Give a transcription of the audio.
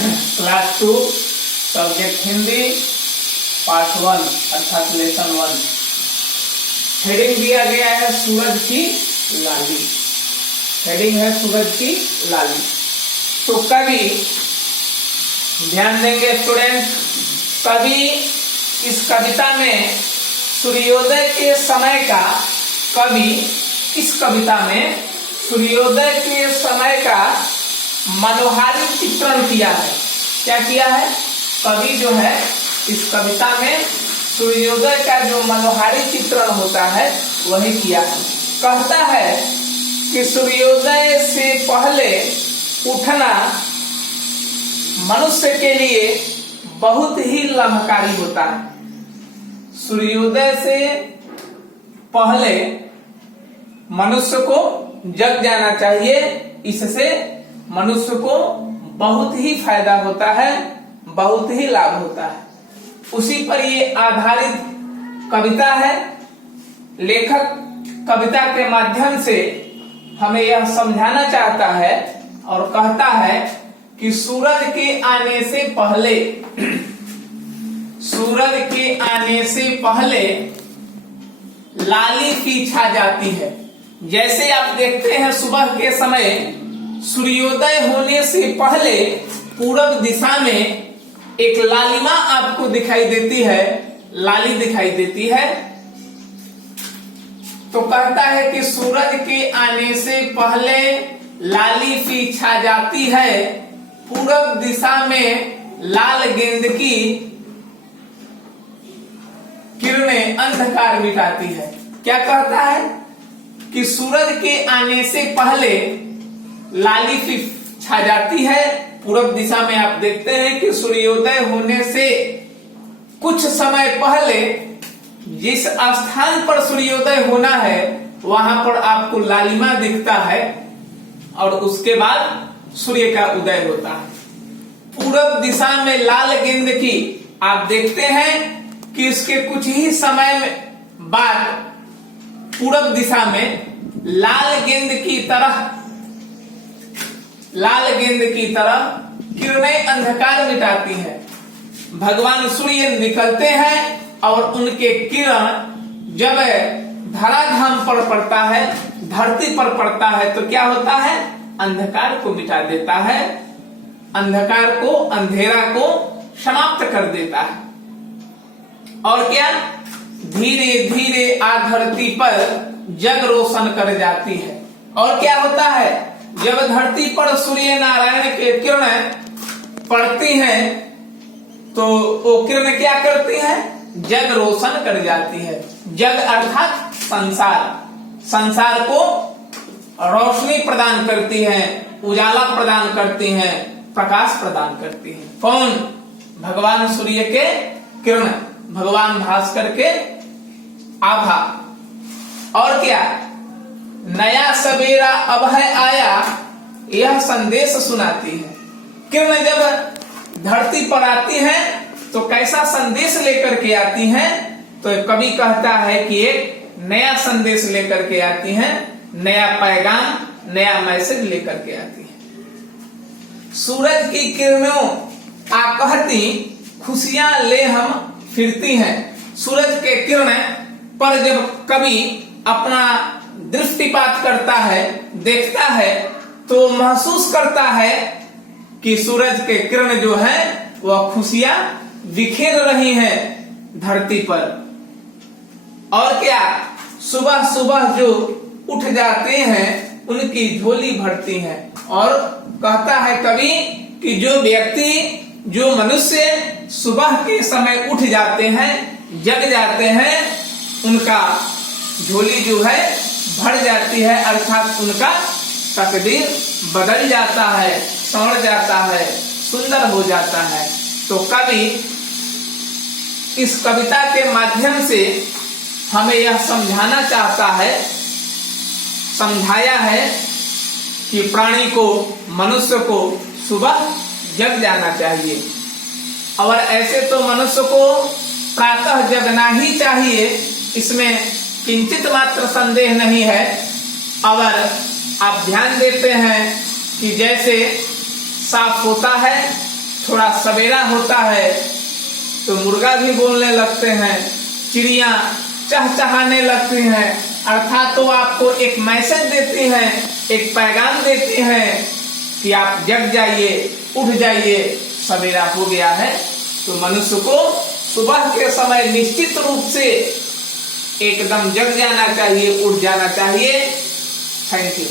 Class 2 subject Hindi part 1 अर्थात lesson 1। Heading दिया गया है सूरज की लाली। हेडिंग है सूरज की लाली। तो कवि, ध्यान देंगे स्टूडेंट, कवि इस कविता में सूर्योदय के समय का, कवि इस कविता में सूर्योदय के समय का मनोहारी चित्रण किया है। क्या किया है? कवि जो है इस कविता में सूर्योदय का जो मनोहारी चित्रण होता है वही किया है। कहता है कि सूर्योदय से पहले उठना मनुष्य के लिए बहुत ही लाभकारी होता है। सूर्योदय से पहले मनुष्य को जग जाना चाहिए, इससे मनुष्य को बहुत ही फायदा होता है, बहुत ही लाभ होता है। उसी पर ये आधारित कविता है। लेखक कविता के माध्यम से हमें यह समझाना चाहता है और कहता है कि सूरज के आने से पहले, सूरज के आने से पहले लाली की छा जाती है। जैसे आप देखते हैं सुबह के समय सूर्योदय होने से पहले पूरब दिशा में एक लालिमा आपको दिखाई देती है, लाली दिखाई देती है। तो कहता है कि सूरज के आने से पहले लाली सी छा जाती है, पूरब दिशा में लाल गेंद की किरणें अंधकार मिटाती है। क्या कहता है कि सूरज के आने से पहले लाली सी छा जाती है। पूरब दिशा में आप देखते हैं कि सूर्योदय होने से कुछ समय पहले जिस स्थान पर सूर्योदय होना है वहां पर आपको लालिमा दिखता है और उसके बाद सूर्य का उदय होता है। पूरब दिशा में लाल गेंद की आप देखते हैं कि इसके कुछ ही समय बाद पूरब दिशा में लाल गेंद की तरह किरणें अंधकार मिटाती हैं। भगवान सूर्य निकलते हैं और उनके किरण जब धराधाम पर पड़ता है, धरती पर पड़ता है तो क्या होता है? अंधकार को मिटा देता है, अंधकार को, अंधेरा को समाप्त कर देता है। और क्या? धीरे धीरे आ धरती पर जग रोशन कर जाती है। और क्या होता है? जब धरती पर सूर्य नारायण के किरणें पड़ती हैं तो वो किरणें क्या करती हैं? जग रोशन कर जाती है। जग अर्थात संसार, संसार को रोशनी प्रदान करती है, उजाला प्रदान करती हैं, प्रकाश प्रदान करती हैं। कौन? भगवान सूर्य के किरण, भगवान भास्कर के आभा। और क्या? नया सवेरा अब है आया, यह संदेश सुनाती है। किरण जब धरती पर आती हैं तो कैसा संदेश लेकर के आती हैं? तो कवि कहता है कि एक नया संदेश लेकर के आती हैं, नया पैगाम, नया मैसेज लेकर के आती है। सूरज की किरणों आकहती खुशियां ले हम फिरती हैं। सूरज के किरणें पर जब कवि अपना दृष्टिपात करता है, देखता है, तो महसूस करता है कि सूरज के किरण जो है वह खुशियां बिखेर रही हैं धरती पर। और क्या? सुबह सुबह जो उठ जाते हैं उनकी झोली भरती हैं। और कहता है कवि कि जो व्यक्ति, जो मनुष्य सुबह के समय उठ जाते हैं, जग जाते हैं, उनका झोली जो है भर जाती है, अर्थात उनका तकदीर बदल जाता है, संवर जाता है, सुंदर हो जाता है। तो कवि इस कविता के माध्यम से हमें यह समझाना चाहता है, समझाया है कि प्राणी को, मनुष्य को सुबह जग जाना चाहिए। और ऐसे तो मनुष्य को प्रातः जगना ही चाहिए, इसमें किंचित मात्र संदेह नहीं है। अगर आप ध्यान देते हैं कि जैसे साफ होता है थोड़ा सवेरा होता है तो मुर्गा भी बोलने लगते हैं, चिड़िया चहचहाने लगती हैं, अर्थात तो आपको एक मैसेज देती हैं, एक पैगाम देती हैं कि आप जग जाइए, उठ जाइए, सवेरा हो गया है। तो मनुष्य को सुबह के समय निश्चित रूप से एकदम जग जाना चाहिए, उठ जाना चाहिए। Thank you.